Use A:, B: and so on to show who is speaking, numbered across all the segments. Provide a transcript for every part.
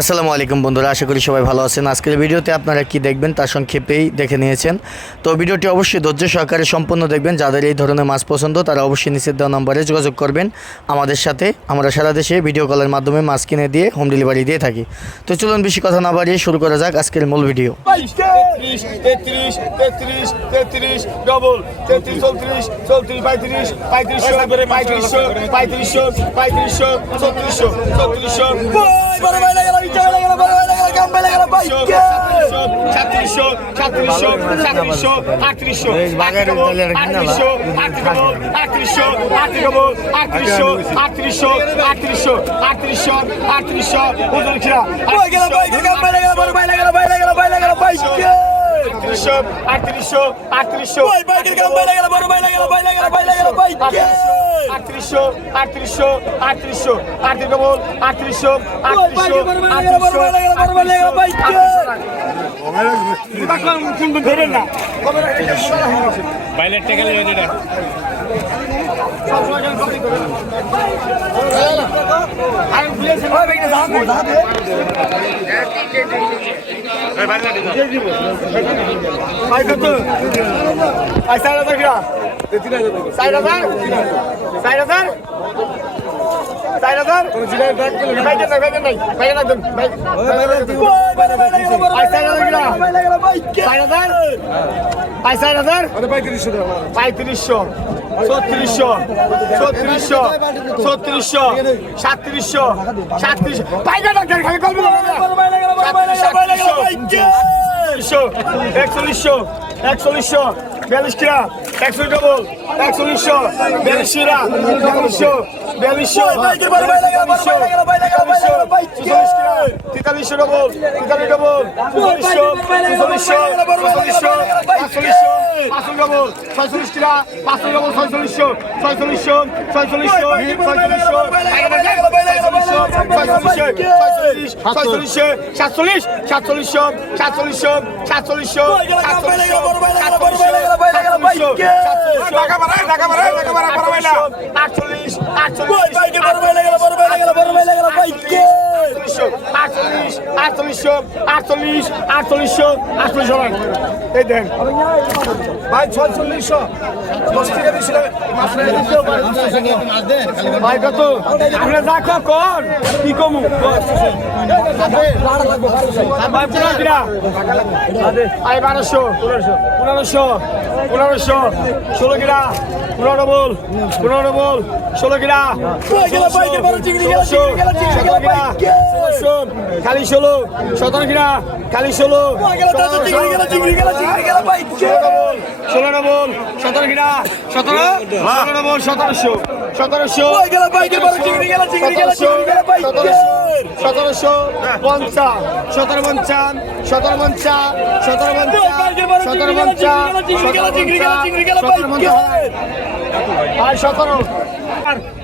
A: আসসালামু আলাইকুম বন্ধুরা, আশা করি সবাই ভালো আছেন। আজকের ভিডিওতে আপনারা কি দেখবেন তার সংক্ষেপেই দেখে নিয়েছেন। তো ভিডিওটি অবশ্যই ধৈর্য সহকারে সম্পূর্ণ দেখবেন। যাদের এই ধরনের মাছ পছন্দ, তারা অবশ্যই নিচের দেওয়া নম্বরে যোগাযোগ করবেন আমাদের সাথে। আমরা সারা দেশে ভিডিও কলের মাধ্যমে মাছ কিনে দিয়ে, হোম ডেলিভারি দিয়ে থাকি। তো চলুন বেশি কথা না বাড়িয়ে শুরু করা যাক আজকের মূল ভিডিও।
B: তেত্রিশ তেত্রিশ তেত্রিশ তেত্রিশ ডবল তেত্রিশ চৌত্রিশ চৌত্রিশ পঁয়ত্রিশ পঁয়ত্রিশশো পঁয়ত্রিশশো পঁয়ত্রিশশো পঁয়ত্রিশশো ছত্রিশশো ছত্রিশশো সাতত্রিশশো সাতত্রিশশো সাতত্রিশশো আটত্রিশশো আটত্রিশশো আটত্রিশশো আটত্রিশশো আটত্রিশশো আটত্রিশশো আটত্রিশশো আটত্রিশশো ওজন খিরা আটত্রিশশো আটত্রিশশো আটত্রিশশো আটত্রিশশো আটত্রিশশো আটত্রিশশো আটত্রিশ ডবল আটত্রিশশো আটত্রিশশো আটত্রিশশো ধরেন না
C: বাইলের টেকেল
B: এটা সাইড সাইড হাজার চার হাজার চার হাজার পঁয়ত্রিশশো, ছত্রিশশো ছত্রিশশো ছত্রিশশো, সাতত্রিশশো সাতত্রিশশো পাইকা ডাক্তার খালি কল একচল্লিশশো একচল্লিশশো একচল্লিশশো, বিয়াল্লিশ কিরা একশো ডবল একচল্লিশশো বিয়াল্লিশ কিরা বিয়াল্লিশশো বিয়াল্লিশশো তেতাল্লিশশো ডবল তেতাল্লিশ ডবল চুয়াল্লিশশো চুয়াল্লিশশো চুয়াল্লিশশো পাঁচচল্লিশশো পাঁচশো ডবল ছয়চল্লিশ কিরা পাঁচশো ডবল ছয়চল্লিশশো ছয়চল্লিশশো ছয়চল্লিশশো ছয়চল্লিশশো ছয়চল্লিশশো সাতচল্লিশ সাতচল্লিশশো সাতচল্লিশশো সাতচল্লিশশো টাকা বাড়ায় টাকা বাড়ায় টাকা বাড়ায় বড় ভাই না 48 48 ভাই কে বড় ভাই লাগল বড় ভাই লাগল বড় ভাই লাগল ভাই কে 48 48 48 48 48 কি কমু ভাই পুরো কিরা আই 1200 ষোলো কিনা পনেরো বল পনেরো বল ষোলো ষোলোশো খালি ষোলো সতেরো কিনা খালি ষোলো ষোলো বল সতেরো কিনা সতেরো সতেরো বল সতেরোশো সতেরোশো সতেরোশো পঞ্চাশ সতেরো পঞ্চান সতেরো পঞ্চান সতেরো পঞ্চান সতেরো পঞ্চান সতেরো পঞ্চান আর সতেরো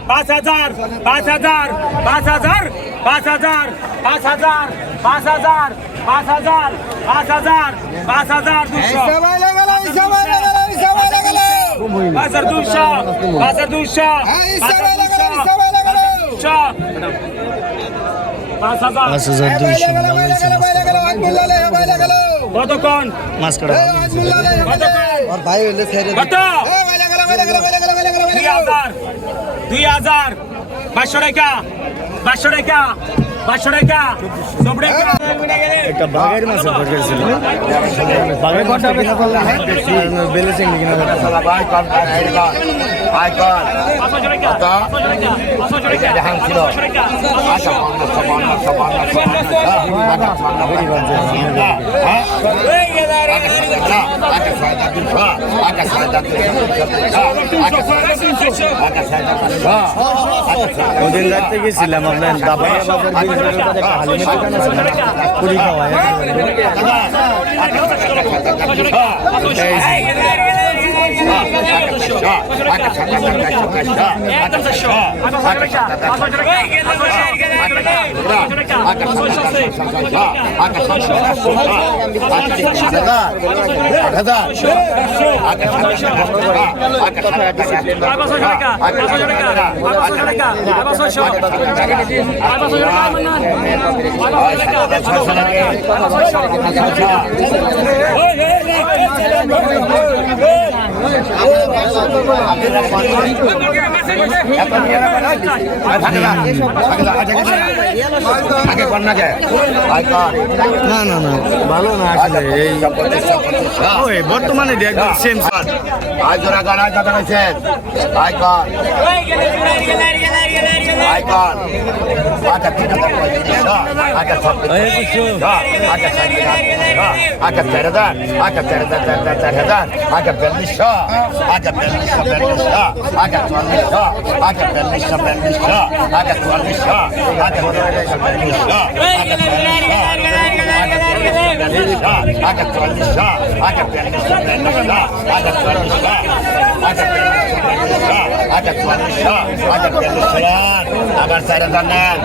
C: পাঁচ হাজার পাঁচ হাজার পাঁচ হাজার পাঁচ হাজার পাঁচ হাজার পাঁচ হাজার পাঁচ হাজার পাঁচ হাজার পাঁচ হাজার দুশো পাঁচ হাজার দুশো পাঁচ হাজার দুশো পাঁচ হাজার
A: দুইশো
C: কতক্ষণ
A: মাছ কাটা
C: কতক্ষণ কত দুই হাজার দুই হাজার পাঁচশো টাকা পাঁচশো টাকা পাঁচশো টাকা
A: একটা বাঘের মাছ পড়েছিল কিনা
C: আয়কর কত দেখান ছিল
A: আচ্ছা সামান্য গেছিলাম আপনার দাবাই পুরি
D: খাওয়ায় ছয় না
A: না না না ভালো না আসলে এই ওই বর্তমানে দেখ সেম
D: আয় জোড়া গান আয় কথা কইছেন আয় কর আয় কর আচ্ছা ঠিক আছে আচ্ছা আচ্ছা আচ্ছা হাজার আচ্ছা হাজার হাজার হাজার আচ্ছা আচ্ছা আচ্ছা আচ্ছা আচ্ছা আচ্ছা আচ্ছা আচ্ছা আচ্ছা আচ্ছা চুয়াল্লিশশো আচ্ছা বিয়াল্লিশশো আচ্ছা চুয়াল্লিশশো আচ্ছা বিয়াল্লিশশো আবার চার হাজার নেন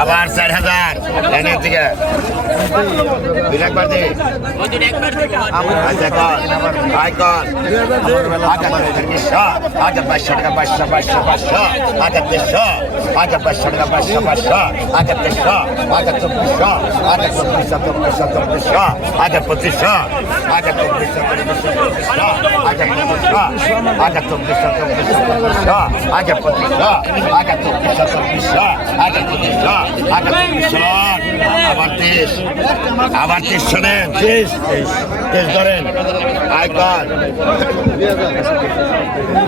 D: আবার চার হাজার এনের দিকে দুই একবার দে আচ্ছা আচ্ছা আচ্ছা বাইশশো টাকা বাইশশো বাইশশো বাইশশো আচ্ছা তেইশশো আচ্ছা বাইশশো টাকা বাইশশো বাইশশো আচ্ছা তেইশশো আচ্ছা চব্বিশশো আচ্ছা চব্বিশশো চব্বিশশো চব্বিশশো আচ্ছা পঁচিশশো আচ্ছা চব্বিশশো চব্বিশশো আচ্ছা পঁচিশশো আচ্ছা চব্বিশশো চব্বিশশো চব্বিশশো আচ্ছা পঁচিশশো আচ্ছা চব্বিশশো চব্বিশশো আচ্ছা পঁচিশশো আচ্ছা চব্বিশশো, আবার তেইশ, আবার তেইশশো নেন তেইশ তেইশ ধরেন আয় কর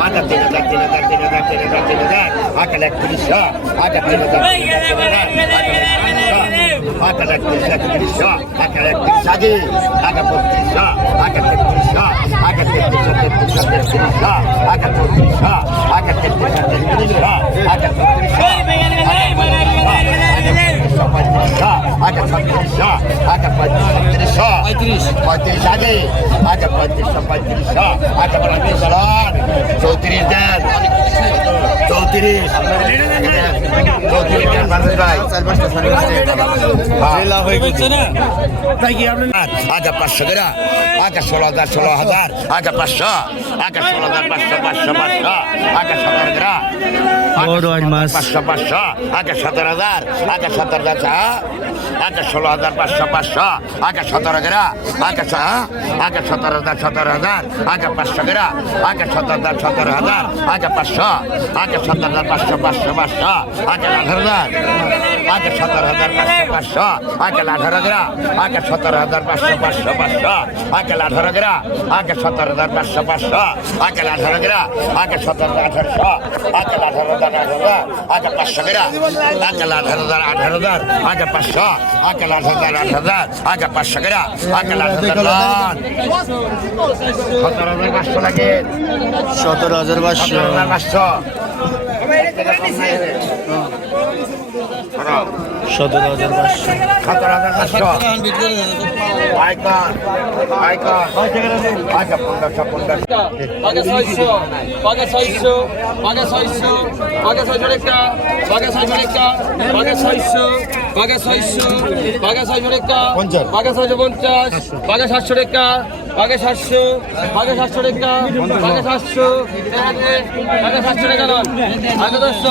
D: আচ্ছা তিন হাজার তিন হাজার তিন হাজার তিন হাজার তিন হাজার আচ্ছা একত্রিশশো আচ্ছা তিন হাজার আচ্ছা একত্রিশ একত্রিশশো আচ্ছা একত্রিশ আগে আচ্ছা বত্রিশশো আচ্ছা তেত্রিশশো আচ্ছা তেত্রিশশো তেত্রিশশো তেত্রিশশো আচ্ছা চৌত্রিশশো আচ্ছা তেত্রিশশো তেত্রিশশো আচ্ছা চৌত্রিশশো আচ্ছা ছত্রিশশো আচ্ছা পঁয়ত্রিশশো পঁয়ত্রিশ পঁয়ত্রিশ আগে আচ্ছা পঁয়ত্রিশশো পঁয়ত্রিশশো আচ্ছা পঁয়ত্রিশ চৌত্রিশ দেন চৌত্রিশ চৌত্রিশ দেন মানুষ ভাই আচ্ছা পাঁচশো করে আচ্ছা ষোলো হাজার ষোলো হাজার আচ্ছা পাঁচশো আচ্ছা ষোলো হাজার পাঁচশো পাঁচশো পাঁচশো আচ্ছা
A: আট মাস।
D: পাঁচশো পাঁচশো আচ্ছা সতেরো হাজার আচ্ছা সতেরো হাজার আচ্ছা ষোলো হাজার পাঁচশো পাঁচশো আচ্ছা সতেরো গ্রা আচ্ছা চা আচ্ছা সতেরো হাজার সতেরো হাজার আচ্ছা পাঁচশো গ্রা আচ্ছা সতেরো হাজার সতেরো হাজার আচ্ছা পাঁচশো আচ্ছা সতেরো হাজার, পাঁচশো পাঁচশো পাঁচশো আচ্ছা আঠারো হাজার আচ্ছা সতেরো হাজার, পাঁচশো পাঁচশো আচ্ছা আঠারো গ্রা আচ্ছা সতেরো হাজার, পাঁচশো পাঁচশো পাঁচশো আচ্ছা আঠারো গ্রা আচ্ছা সতেরো হাজার, পাঁচশো পাঁচশো আচ্ছা আঠারো গ্রা আচ্ছা সতেরো আঠারোশো আচ্ছা আঠারো হাজার আঠারো হাজার আচ্ছা পাঁচশো গ্রা আচ্ছা আঠারো হাজার আঠারো হাজার আচ্ছা পাঁচশো আচ্ছা আঠারো হাজার আঠারো হাজার আচ্ছা পাঁচশো গ্রা আচ্ছা আঠারো হাজার সতেরো হাজার পাঁচশো লাগে।
A: সতেরো হাজার পাঁচশো।
D: সতেরো হাজার পাঁচশো।
A: সতেরো হাজার পাঁচশো।
D: সতেরো হাজার পাঁচশো।
E: ছয়শো ছয়শো ছয়শো ছয়শো। বাঘে ছয়শো বাঘে ছয়শো টাকা বাঘে ছয়শো বাঘে পঞ্চাশ বাঘে সাতশো টাকা বাঘে সাতশো বাঘে সাতশো টাকা বাঘে সাতশো। বাঘে সাতশো টাকা নয় আগে দশশো।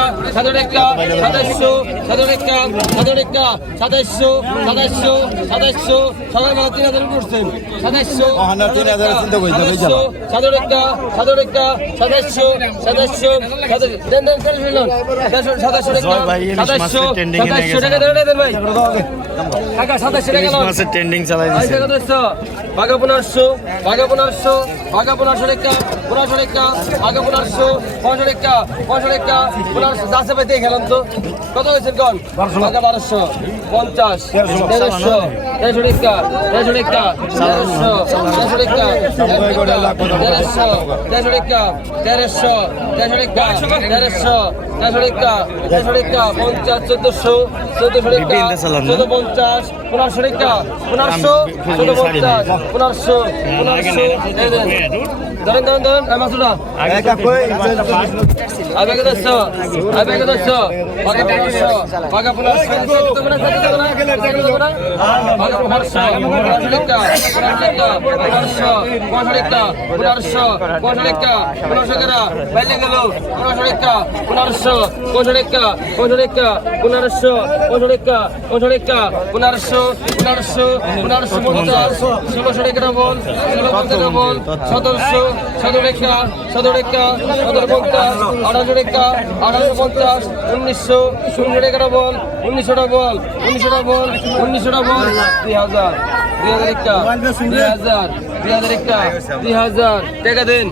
E: সাতশো রেখা সাতশো রেখা সাতাইশশো সাতশো রেখা সাতশো রেখা সাতাইশশো সাতাইশশো সাতাইশশো সবাই মানে তিন হাজার করছেন সাতাইশশো সাতাইশশো সাতশো রেখা সাতশো রেখা সাতাইশশো সাতাইশশো সাতাইশ দেন দেন দেন শুনুন সাতাইশশো রেখা
A: জয় ভাই, ইলিশ মাছ
E: সাতাইশশো
A: trending এ নিয়ে
E: সাতাশশো
A: গেছে।
E: টাকা দেন ভাই। কাকা সাতাশশো টাকা
A: মাছের ট্রেন্ডিং চালাই দিচ্ছে
E: বাঘা পনেরোশো বাঘা পনেরোশো বাঘা পনেরোশো টাকা পনেরোশো টাকা বাঘা পনেরোশো পনেরোশো টাকা পনেরোশো টাকা পনেরোশো দাসে পাইতে খেলাম তো। কত হয়েছে কন বারোশো। পঞ্চাশ তেরোশো। তেরোশো টাকা তেরোশো টাকা তেরোশো তেরোশো টাকা তেরোশো তেরোশো টাকা তেরোশো তেরোশো টাকা তেরোশো তেরোশো টাকা তেরোশো টাকা পঞ্চাশ চোদ্দশো চোদ্দশো টাকা? চোদ্দ পঞ্চাশ পনেরোশো টাকা পনেরোশো চোদ্দ পঞ্চাশ পনেরোশো পনেরোশো ধরেন ধরেন ধরেন আবেগে দশশো আবেগে দশশো পাকা পনেরোশো পাকা পনেরোশো বল বল উনিশশো শূন্য বল উনিশশো বল টাকা বল উনিশশো টাকা বল দুই হাজার দুই হাজার একটা দুই হাজার দুই হাজার একটা দুই হাজার টাকা দিন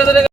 E: হাজার